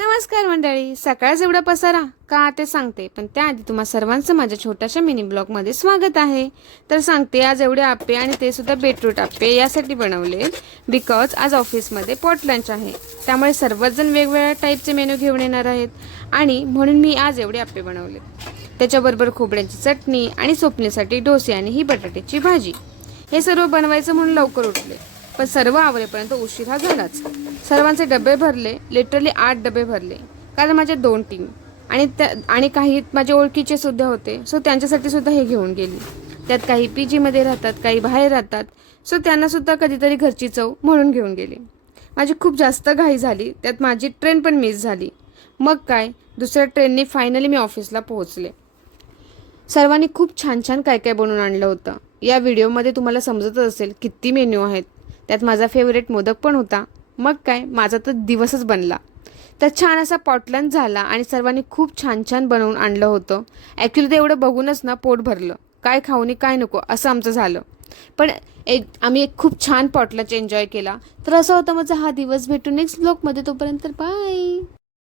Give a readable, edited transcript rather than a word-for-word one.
नमस्कार मंडळी. सकाळच एवढा पसारा का ते सांगते, पण त्याआधी तुम्हा सर्वांचं माझ्या छोट्याशा मिनी ब्लॉगमध्ये स्वागत आहे. तर सांगते, आज एवढे आप्पे आणि ते सुद्धा बीटरूट आप्पे यासाठी बनवले बिकॉज आज ऑफिसमध्ये पॉट लंच आहे. त्यामुळे सर्वच जण वेगवेगळ्या टाईपचे मेनू घेऊन येणार आहेत आणि म्हणून मी आज एवढे आप्पे बनवले. त्याच्याबरोबर खोबऱ्याची चटणी आणि स्वप्नेसाठी डोसे आणि ही बटाट्याची भाजी. हे सर्व बनवायचं म्हणून लवकर उठले, पण सर्व आवरेपर्यंत उशीर हा झालाच. सर्वांचे डबे भरले, लिटरली 8 डबे भरले, कारण माझ्या 2 टीम आणि काही माझ्या ओळखीचे सुद्धा होते. सो त्यांच्यासाठी सुद्धा हे घेऊन गेली. त्यात काही PG मध्ये राहतात, काही बाहेर राहतात. सो त्यांना सुद्धा कधीतरी घरची चव म्हणून घेऊन गेले. माझी खूप जास्त घाई झाली, त्यात माझी ट्रेन पण मिस झाली. मग काय, दुसऱ्या ट्रेनने फायनली मी ऑफिसला पोहोचले. सर्वांनी खूप छान छान काय काय बनवून आणलं होतं. या व्हिडिओमध्ये तुम्हाला समजतच असेल किती मेन्यू आहेत. त्यात माझा फेवरेट मोदक पण होता. मग काय, माझा तर दिवसच बनला. तर छान असा पॉटलंच झाला आणि सर्वांनी खूप छान छान बनवून आणलं होतं. ॲक्च्युली ते एवढं बघूनच ना पोट भरलं. काय खाऊ आणि काय नको असं आमचं झालं. पण आम्ही एक खूप छान पॉटलंच एन्जॉय केला. तर असा होता माझा हा दिवस. भेटू नेक्स्ट ब्लॉगमध्ये. तोपर्यंत बाय.